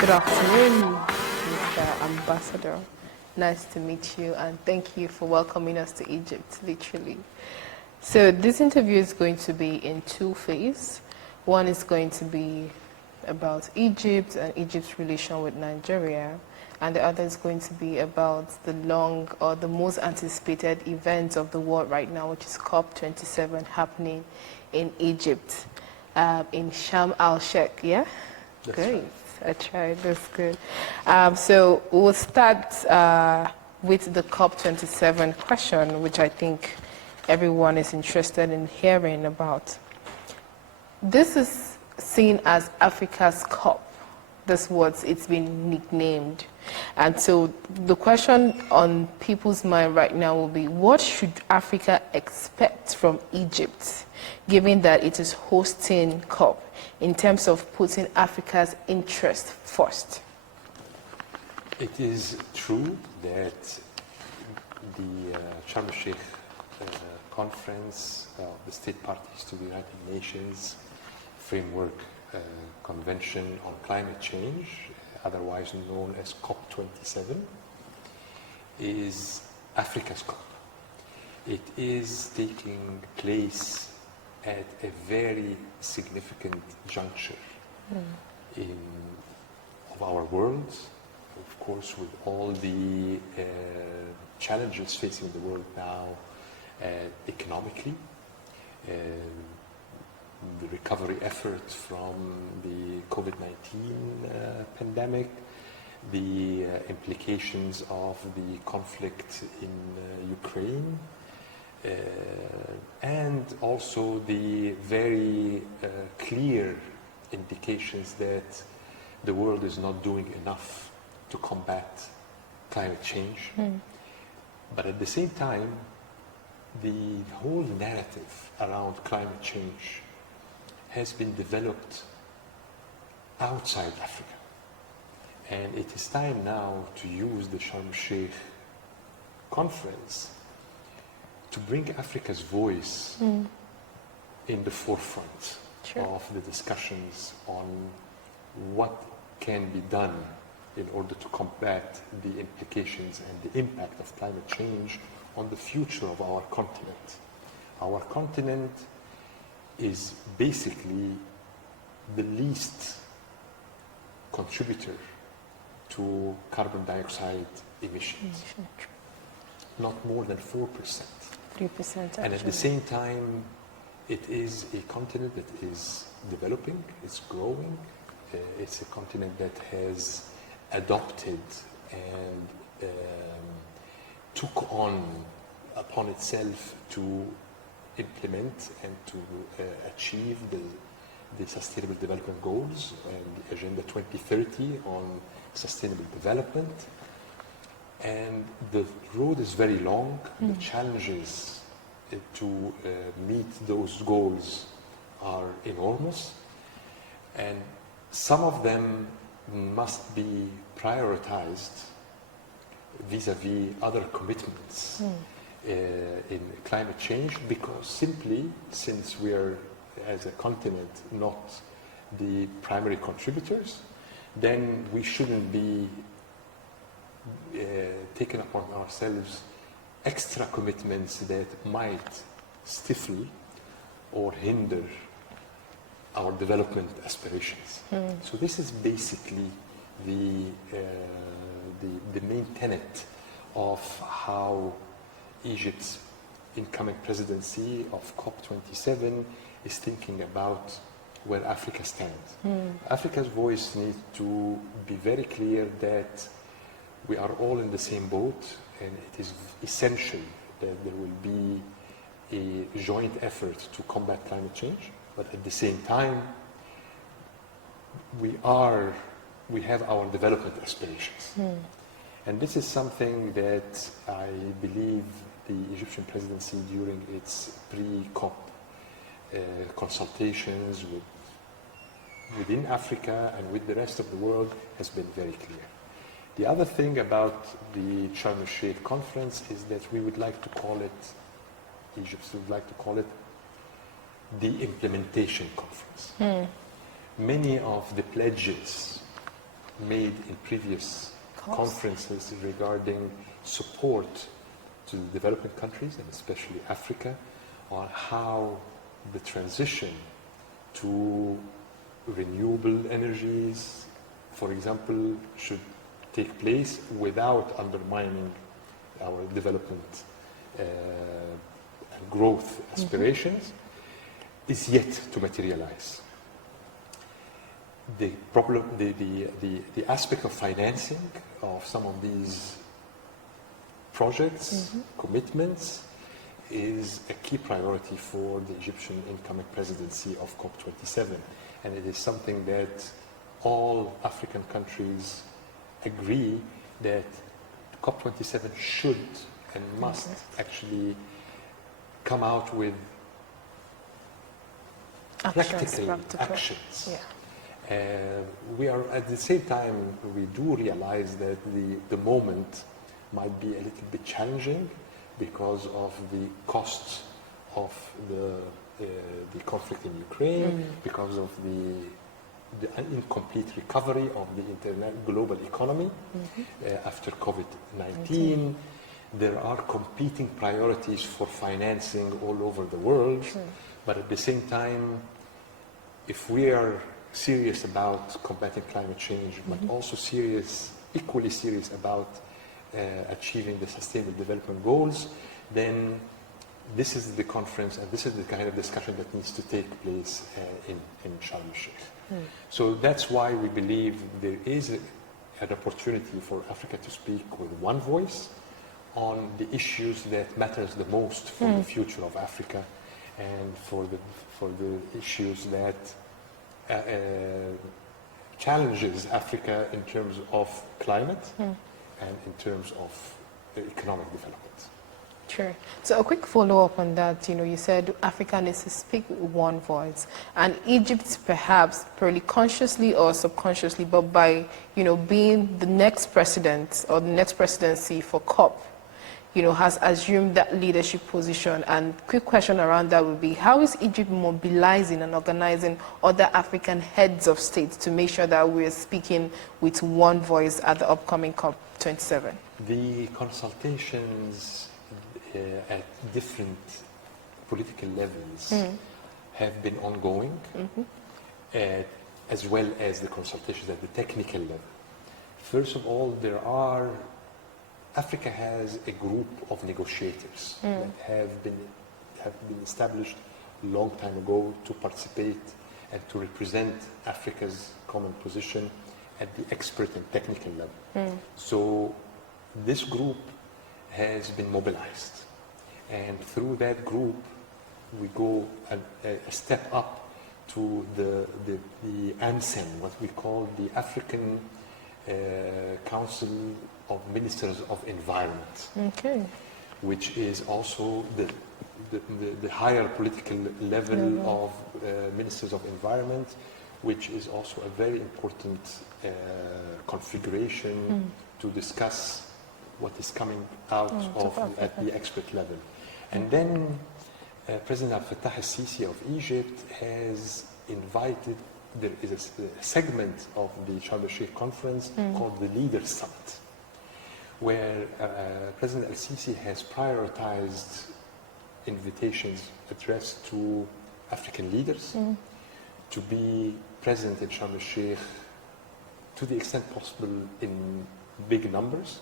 Good afternoon, Mr. Ambassador. Nice to meet you, and thank you for welcoming us to Egypt, literally. So this interview is going to be in two phases. One is going to be about Egypt and Egypt's relation with Nigeria, and the other is going to be about the most anticipated event of the world right now, which is COP27 happening in Egypt, in Sharm el-Sheikh, yeah? That's Great. right. I tried, that's good. So we'll start with the COP27 question, which I think everyone is interested in hearing about. This is seen as Africa's COP. That's what it's been nicknamed. And so the question on people's mind right now will be, what should Africa expect from Egypt, given that it is hosting COP, in terms of putting Africa's interest first? It is true that the Sharm el-Sheikh conference of the state parties to the United Nations Framework Convention on Climate Change, otherwise known as COP27, is Africa's COP. It is taking place at a very significant juncture of our world, of course, with all the challenges facing the world now economically, the recovery efforts from the COVID-19 pandemic, the implications of the conflict in Ukraine, and also the very clear indications that the world is not doing enough to combat climate change. But at the same time, the whole narrative around climate change has been developed outside Africa. And it is time now to use the Sharm el-Sheikh conference to bring Africa's voice in the forefront of the discussions on what can be done in order to combat the implications and the impact of climate change on the future of our continent. Our continent is basically the least contributor to carbon dioxide emissions. Not more than 4%. 3%. And at the same time, it is a continent that is developing, it's growing. It's a continent that has adopted and took upon itself to implement and to achieve the Sustainable Development Goals and the Agenda 2030 on sustainable development. And the road is very long. The challenges to meet those goals are enormous. And some of them must be prioritized vis-à-vis other commitments in climate change, because simply, since we are, as a continent, not the primary contributors, then we shouldn't be taking upon ourselves extra commitments that might stifle or hinder our development aspirations. So this is basically the main tenet of how Egypt's incoming presidency of COP27 is thinking about where Africa stands. Africa's voice needs to be very clear that we are all in the same boat, and it is essential that there will be a joint effort to combat climate change. But at the same time, we are we have our development aspirations. And this is something that I believe the Egyptian presidency during its pre-COP consultations within Africa and with the rest of the world has been very clear. The other thing about the Sharm el-Sheikh conference is that we would like to call it, Egypt would like to call it the implementation conference. Many of the pledges made in previous conferences regarding support to the developing countries, and especially Africa, on how the transition to renewable energies, for example, should take place without undermining our development and growth aspirations, is yet to materialize. The problem, the aspect of financing of some of these projects, commitments, is a key priority for the Egyptian incoming presidency of COP27. And it is something that all African countries agree that COP27 should and must actually come out with practical actions. Yeah. We are, at the same time, we do realize that the moment might be a little bit challenging because of the costs of the conflict in Ukraine, because of the incomplete recovery of the global economy after COVID-19. There are competing priorities for financing all over the world, but at the same time, if we are serious about combating climate change, but also equally serious about achieving the Sustainable Development Goals, then this is the conference and this is the kind of discussion that needs to take place in Sharm el-Sheikh. So that's why we believe there is an opportunity for Africa to speak with one voice on the issues that matters the most for the future of Africa and for the issues that challenges Africa in terms of climate and in terms of economic development. Sure. So a quick follow-up on that. You said Africa needs to speak with one voice, and Egypt, perhaps probably consciously or subconsciously, but by being the next president or the next presidency for COP, has assumed that leadership position. And quick question around that would be, how is Egypt mobilizing and organizing other African heads of state to make sure that we're speaking with one voice at the upcoming COP27? The consultations at different political levels have been ongoing, as well as the consultations at the technical level. First of all, Africa has a group of negotiators that have been established a long time ago to participate and to represent Africa's common position at the expert and technical level. So this group has been mobilized, and through that group we go a step up to the ANSEM, what we call the African Council of Ministers of Environment, which is also the higher political level of Ministers of Environment, which is also a very important configuration to discuss what is coming out at the expert level. And then President Abdel Fattah el-Sisi of Egypt has invited, there is a segment of the Sharm el-Sheikh conference called the Leaders Summit, where President el-Sisi has prioritized invitations addressed to African leaders to be present in Sharm el-Sheikh to the extent possible in big numbers.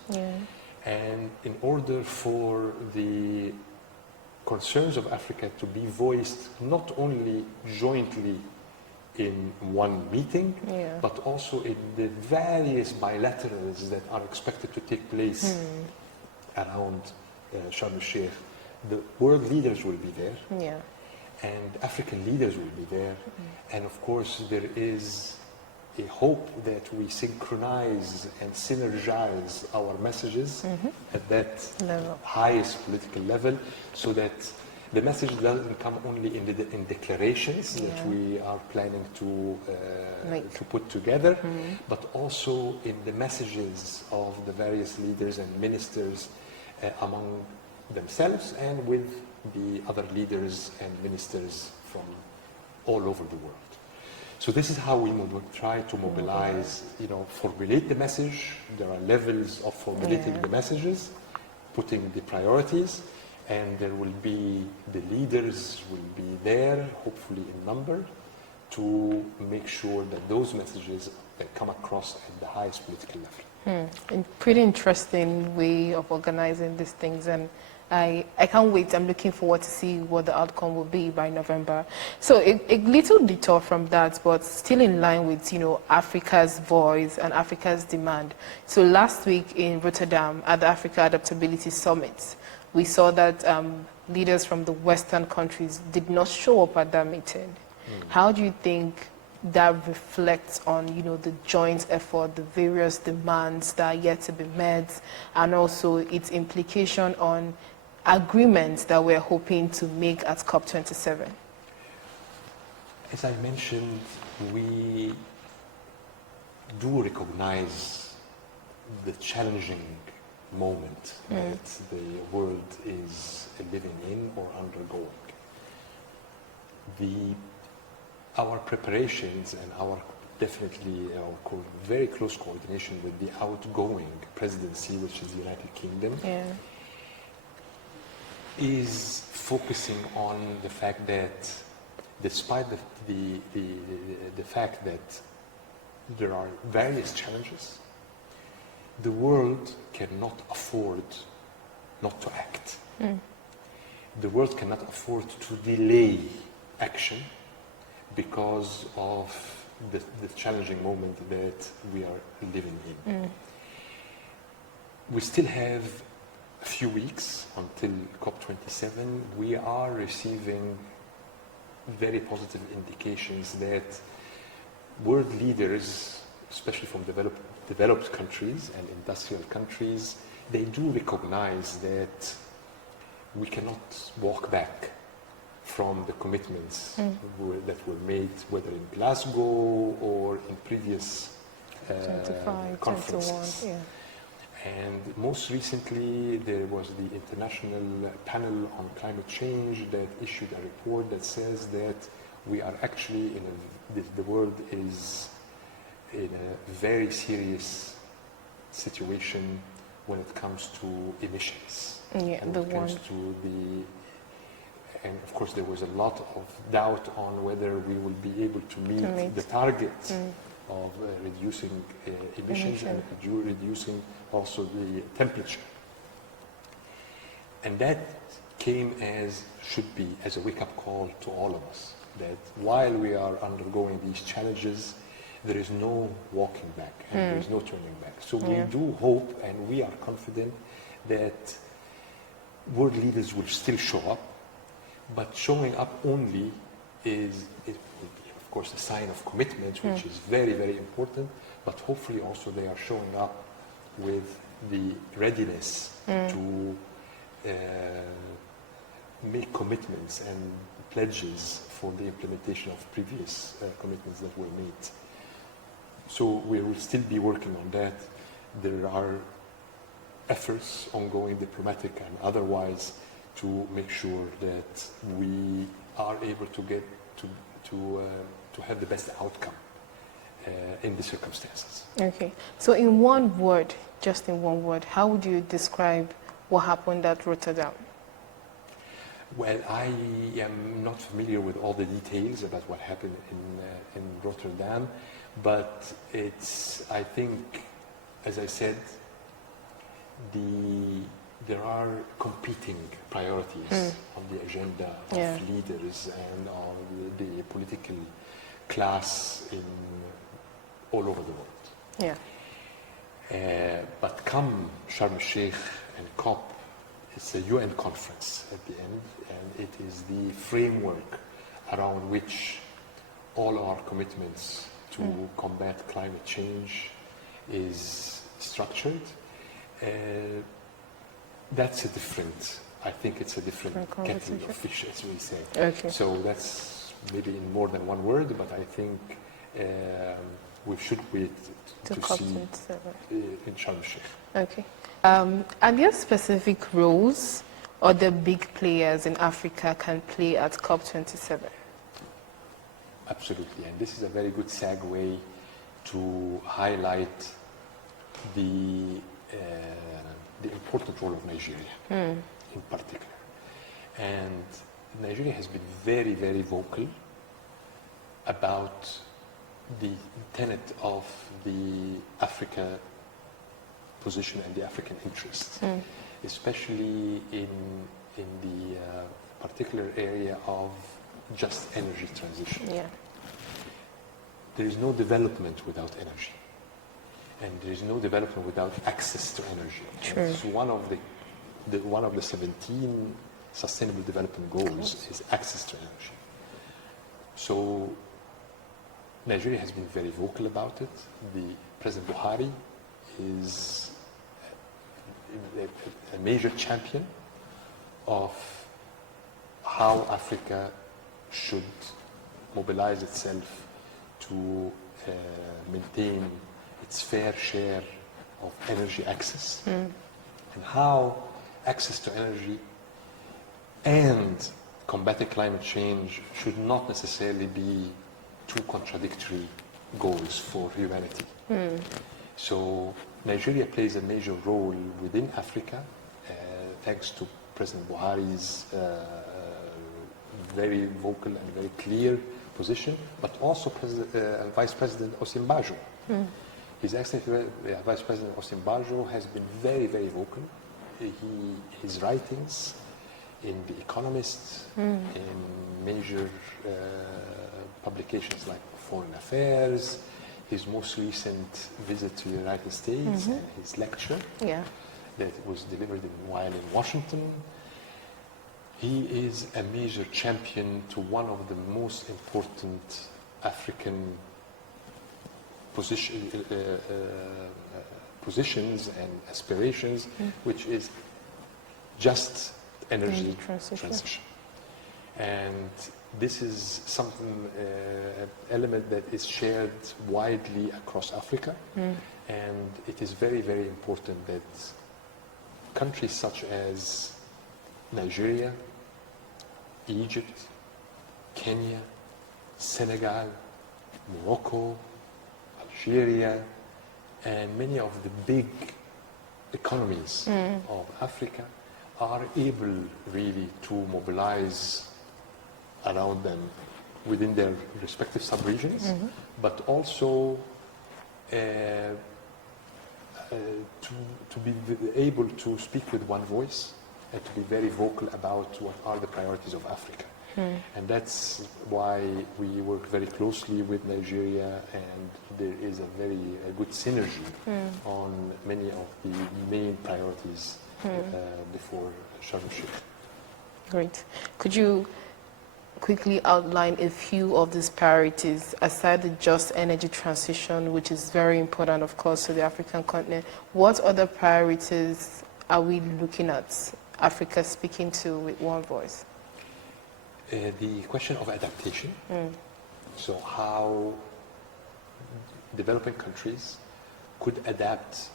And in order for the concerns of Africa to be voiced not only jointly in one meeting, but also in the various bilaterals that are expected to take place around Sharm el-Sheikh. The world leaders will be there, and African leaders will be there, and of course there is hope that we synchronize and synergize our messages at that highest political level, so that the message doesn't come only in declarations that we are planning to put together, but also in the messages of the various leaders and ministers among themselves and with the other leaders and ministers from all over the world. So this is how we try to mobilize, formulate the message. There are levels of formulating the messages, putting the priorities, and there will be, the leaders will be there, hopefully in number, to make sure that those messages come across at the highest political level. And pretty interesting way of organizing these things, and I can't wait. I'm looking forward to see what the outcome will be by November. So a little detour from that, but still in line with, Africa's voice and Africa's demand. So last week in Rotterdam at the Africa Adaptability Summit, we saw that leaders from the Western countries did not show up at that meeting. How do you think that reflects on, the joint effort, the various demands that are yet to be met, and also its implication on agreements that we're hoping to make at COP27? As I mentioned, we do recognize the challenging moment that the world is living in or undergoing. Our preparations and our very close coordination with the outgoing presidency, which is the United Kingdom, is focusing on the fact that despite the fact that there are various challenges, the world cannot afford not to act. The world cannot afford to delay action because of the challenging moment that we are living in. We still have a few weeks until COP27. We are receiving very positive indications that world leaders, especially from developed countries and industrial countries, they do recognize that we cannot walk back from the commitments that were made, whether in Glasgow or in previous 25, conferences. 21, And most recently, there was the International Panel on Climate Change that issued a report that says that we are actually the world is in a very serious situation when it comes to emissions. And of course there was a lot of doubt on whether we will be able to meet the targets of reducing emissions and reducing also the temperature. And that came as a wake-up call to all of us, that while we are undergoing these challenges, there is no walking back and there is no turning back. So we do hope and we are confident that world leaders will still show up, but showing up only is of course a sign of commitment, which is very, very important, but hopefully also they are showing up with the readiness to make commitments and pledges for the implementation of previous commitments that were made. So we will still be working on that. There are efforts ongoing, diplomatic and otherwise, to make sure that we are able to get to have the best outcome in the circumstances. Okay. So in one word, just in one word, how would you describe what happened at Rotterdam? Well, I am not familiar with all the details about what happened in Rotterdam, but I think, as I said, there are competing priorities on the agenda of leaders and of the political class all over the world. But come Sharm el-Sheikh and COP, it's a UN conference at the end, and it is the framework around which all our commitments to combat climate change is structured, that's a different, I think it's a different kettle of fish, as we say. Okay. So that's maybe in more than one word, but I think we should wait to see in Sharm el-Sheikh. Okay. Are there specific roles or the big players in Africa can play at COP27? Absolutely, and this is a very good segue to highlight the important role of Nigeria in particular. And Nigeria has been very, very vocal about the tenet of the Africa position and the African interest, especially in the particular area of just energy transition. Yeah. There is no development without energy, and there is no development without access to energy. True. It's one of the 17 Sustainable Development Goals is access to energy. So Nigeria has been very vocal about it. The President Buhari is a major champion of how Africa should mobilize itself to maintain its fair share of energy access, and how access to energy and combating climate change should not necessarily be two contradictory goals for humanity. So Nigeria plays a major role within Africa, thanks to President Buhari's very vocal and very clear position, but also Vice President Osinbajo. His Excellency Vice President Osinbajo has been very, very vocal. His writings in The Economist, in major publications like Foreign Affairs, his most recent visit to the United States, and his lecture that was delivered while in Washington. He is a major champion to one of the most important African positions and aspirations, which is just energy transition. And this is something, element that is shared widely across Africa, and it is very, very important that countries such as Nigeria, Egypt, Kenya, Senegal, Morocco, Algeria, and many of the big economies of Africa are able really to mobilize around them within their respective sub-regions, but also to be able to speak with one voice and to be very vocal about what are the priorities of Africa. And that's why we work very closely with Nigeria, and there is a very good synergy on many of the main priorities before Sharm el-Sheikh. Great. Could you quickly outline a few of these priorities, aside the just energy transition, which is very important, of course, to the African continent? What other priorities are we looking at Africa speaking to with one voice? The question of adaptation. So how developing countries could adapt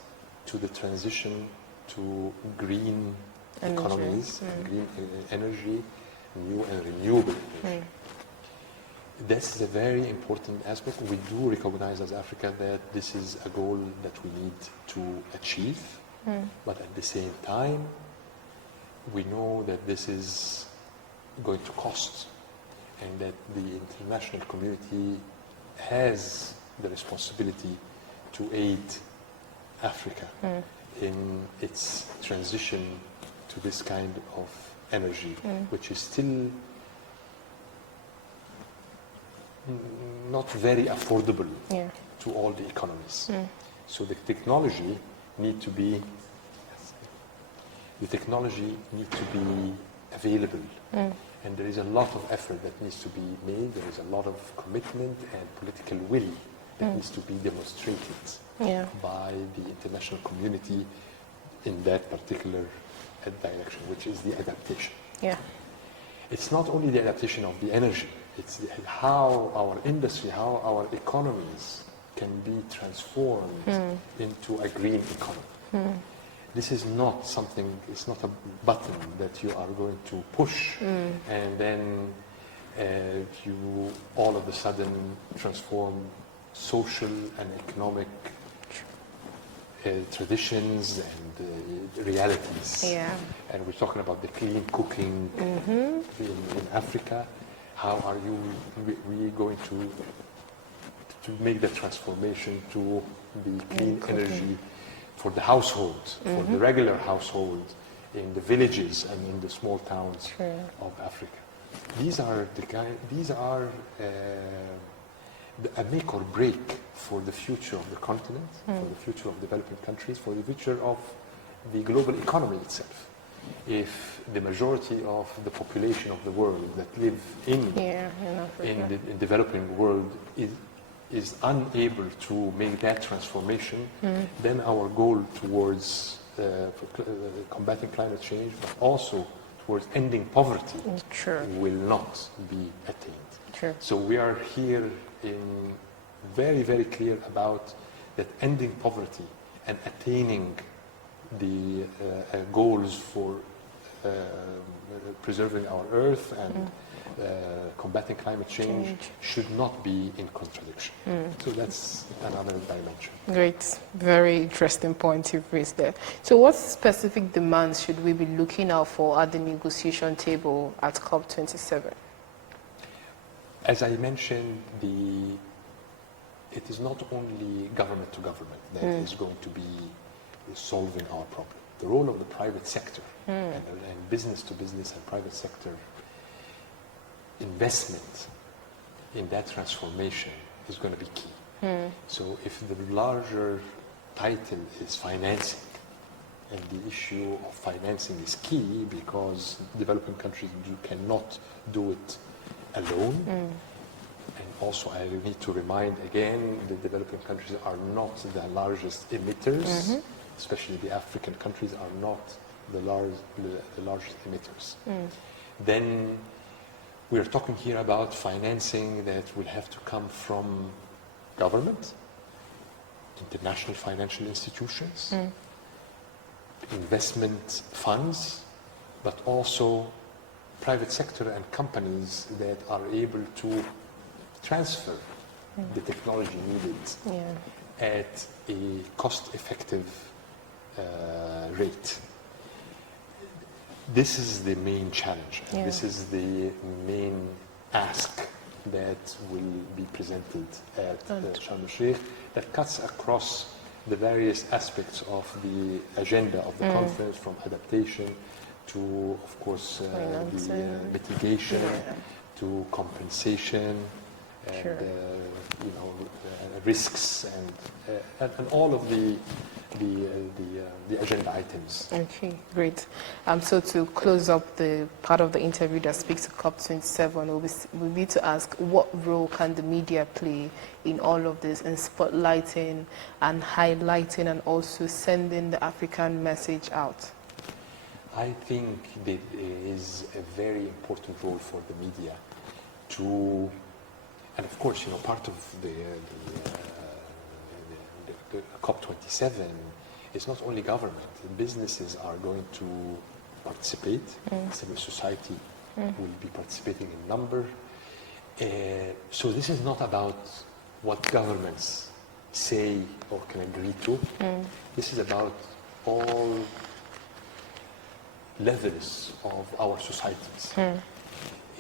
to the transition to green economies, and green energy, new and renewable energy. This is a very important aspect. We do recognize as Africa that this is a goal that we need to achieve, but at the same time, we know that this is going to cost, and that the international community has the responsibility to aid Africa in its transition to this kind of energy, which is still not very affordable to all the economies. So the technology need to be available. And there is a lot of effort that needs to be made. There is a lot of commitment and political will that needs to be demonstrated by the international community in that particular direction, which is the adaptation. Yeah. It's not only the adaptation of the energy, it's how our industry, how our economies can be transformed into a green economy. This is not something, it's not a button that you are going to push and then you all of a sudden transform social and economic traditions and realities. Yeah. And we're talking about the clean cooking in Africa. How are we going to make the transformation to the clean energy for the household, for the regular household in the villages and in the small towns of Africa? These are a make or break for the future of the continent, for the future of developing countries, for the future of the global economy itself. If the majority of the population of the world that live in the developing world is unable to make that transformation, then our goal towards combating climate change, but also towards ending poverty, will not be attained. So we are here in very, very clear about that ending poverty and attaining the goals for preserving our earth and combating climate change should not be in contradiction. So that's another dimension. Great. Very interesting point you've raised there. So what specific demands should we be looking out for at the negotiation table at COP27? As I mentioned, it is not only government to government that is going to be solving our problem. The role of the private sector and business to business and private sector investment in that transformation is going to be key. So if the larger title is financing, and the issue of financing is key because developing countries cannot do it alone. And also I need to remind again, the developing countries are not the largest emitters, especially the African countries are not the largest emitters. Then we are talking here about financing that will have to come from government, international financial institutions, investment funds, but also private sector and companies that are able to transfer the technology needed at a cost-effective rate. This is the main challenge, and this is the main ask that will be presented at Sharm el-Sheikh, that cuts across the various aspects of the agenda of the conference, from adaptation to, of course, the mitigation, to compensation, and risks, and all of the agenda items. Okay, great. So to close up the part of the interview that speaks to COP27, we'll need to ask, what role can the media play in all of this, in spotlighting and highlighting and also sending the African message out? I think there is a very important role for the media to, and of course, part of the COP27 is not only government. Businesses are going to participate. Civil society will be participating in number. So this is not about what governments say or can agree to. This is about all levels of our societies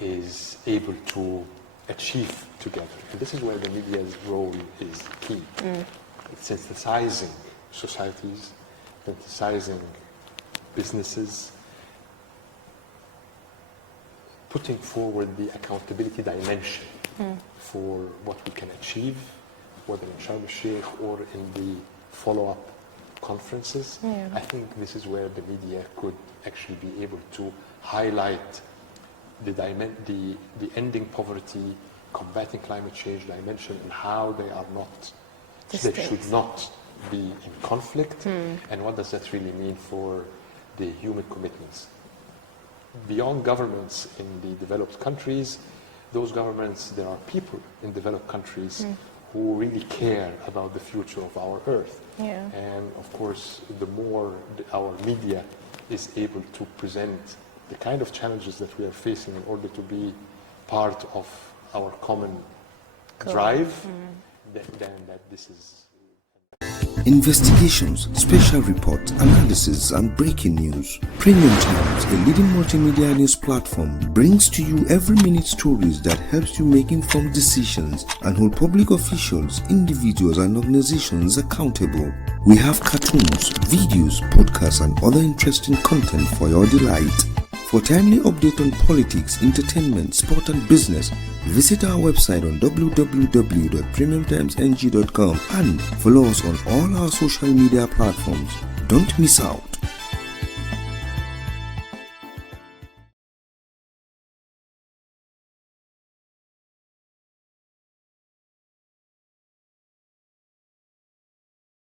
is able to achieve together. And this is where the media's role is key. It's synthesizing societies, synthesizing businesses, putting forward the accountability dimension for what we can achieve, whether in Sharm el-Sheikh or in the follow-up conferences. I think this is where the media could actually be able to highlight the ending poverty combating climate change dimension and how they are not, they Distinct. should not be in conflict, and what does that really mean for the human commitments. Beyond governments in the developed countries, those governments, there are people in developed countries who really care about the future of our Earth. Yeah. And of course, the more our media is able to present the kind of challenges that we are facing in order to be part of our common drive, then that this is... Investigations, special reports, analysis, and breaking news. Premium Times, a leading multimedia news platform, brings to you every minute stories that helps you make informed decisions and hold public officials, individuals, and organizations accountable. We have cartoons, videos, podcasts, and other interesting content for your delight. For timely update on politics, entertainment, sport, and business, visit our website on www.premiumtimesng.com and follow us on all our social media platforms. Don't miss out.